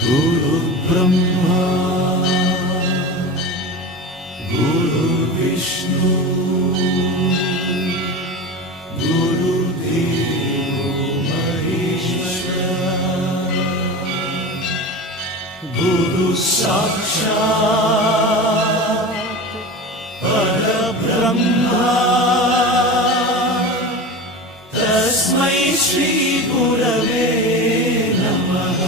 गुरु ब्रह्मा गुरु विष्णु गुरुदेवो महेश्वरा गुरु साक्षात् परब्रह्मा तस्मै श्री गुरवे नमः।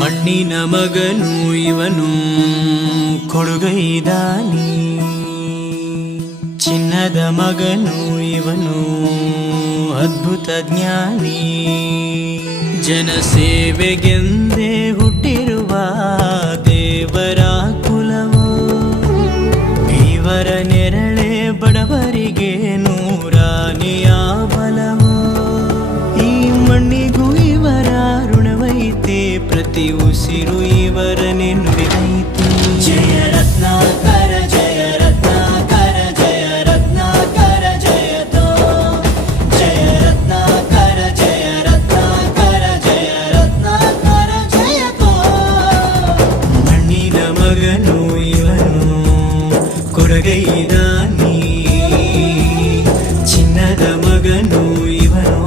ಮಣ್ಣಿನ ಮಗನು ಇವನು ಕೊಡುಗೈದಾನಿ, ಚಿನ್ನದ ಮಗನು ಇವನು ಅದ್ಭುತ ಜ್ಞಾನಿ. ಜನಸೇವೆಗೆಂದೇ ಹುಟ್ಟಿರುವ ದೇವರ ಕುಲವು, ಇವರ ನೆರಳೆ ಬಡವರಿಗೆ ನೂರಾನೆಯ ಬಲವು. ಈ ಮಣ್ಣಿಗೂ ಇವರ ಋಣವೈತೆ, ಪ್ರತಿ ಉಸಿರು ಇವರನ್ನೇ ನುಡಿದೈತೆ. ಜಯ ರತ್ನಾಕರ ಜಯ ರತ್ನಾಕರ ಜಯ ರತ್ನಾಕರ ಜಯತೋ, ಜಯ ರತ್ನಾಕರ ಜಯ ರತ್ನಾಕರ ಜಯ ರತ್ನಾಕರ ಜಯತೋ. ಮಣ್ಣಿನ ಮಗನು ಇವನು ಕೊರಗೈದಾನಿ, ಚಿನ್ನದ ಮಗನು ಇವನು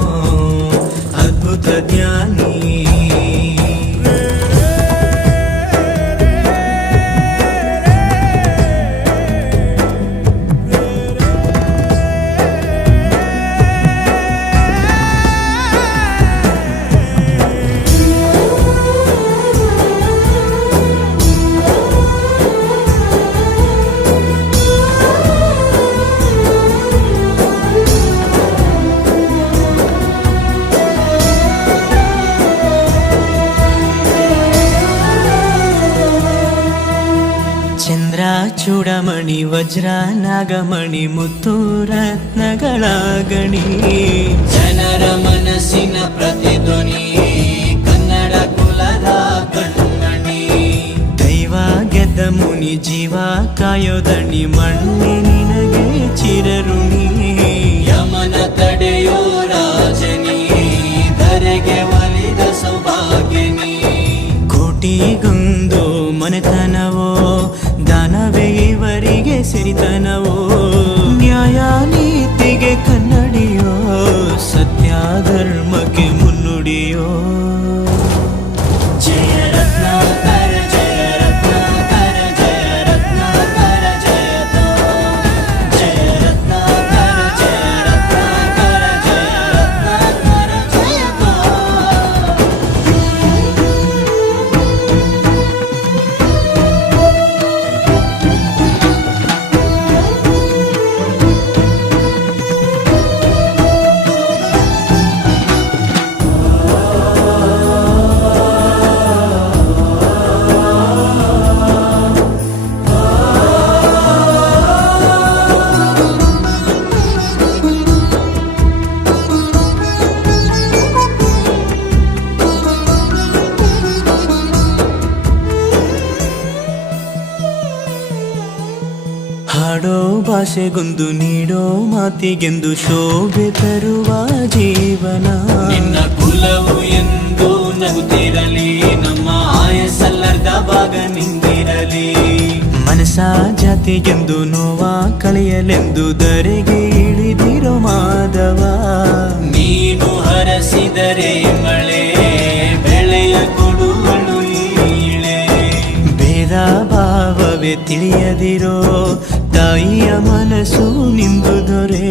ಅದ್ಭುತ ಜ್ಞಾನಿ. ಚಂದ್ರ ಚೂಡಮಣಿ ವಜ್ರ ನಾಗಮಣಿ ಮುತ್ತು ರತ್ನಗಳ ಗಣಿ, ಜನರ ಮನಸ್ಸಿನ ಪ್ರತಿಧ್ವನಿ ಕನ್ನಡ ಕುಲದ ಕಣ್ಮಣಿ. ದೈವ ಗೆದ್ದ ಮುನಿ ಜೀವ ಕಾಯೋದಣಿ, ಮಣ್ಣಿ ನಿನಗೆ ಚಿರಋಣಿ. ಯಮನ ತಡೆಯೋ ರಾಜನಿ, ಧರೆಗೆ ಒಲಿದ ಸೌಭಾಗ್ಯನಿ. ಕೋಟಿಗೊಂದು ಮನೆತನವೋ, ದಾನವೇ ಇವರಿಗೆ ಸಿರಿತನವೋ. ನ್ಯಾಯ ನೀತಿಗೆ ಕನ್ನಡಿಯೋ, ಸತ್ಯ ಧರ್ಮಕ್ಕೆ ಮುನ್ನುಡಿಯೋ. ಜಯ ರತ್ನಾಕರ ಜಯ ರತ್ನಾಕರ ಜಯ ರತ್ನಾಕರ ಜಯತೋ, ಜಯ ರತ್ನಾಕರ ಜಯ ರತ್ನಾಕರ ಜಯ ರತ್ನಾಕರ ಜಯತೋ. ಹಾಡೋ ಭಾಷೆಗೊಂದು ನೀಡೋ ಮಾತಿಗೆಂದು ಶೋಭೆ ತರುವ ಜೀವನ. ನಿನ್ನ ಕುಲವು ಎಂದು ನಗುತ್ತಿರಲಿ, ನಮ್ಮ ಆಯಸ್ಸಲ್ಲರ್ಧ ಭಾಗ ನಿಂದಿರಲಿ. ಮನಸ ಜಾತಿಗೆಂದು ನೋವ ಕಳೆಯಲೆಂದು ಧರೆಗೆ ಇಳಿದಿರೋ ಮಾಧವ. ನೀನು ಹರಸಿದರೆ ಮಳೆ ಬೆಳೆಯ ಕೊಡುವಳು ಈಳೆ. ಭೇದ ಭಾವವೇ ತಿಳಿಯದಿರೋ ತಾಯಿಯ ಮನಸ್ಸು ನಿಂದು ದೊರೆ.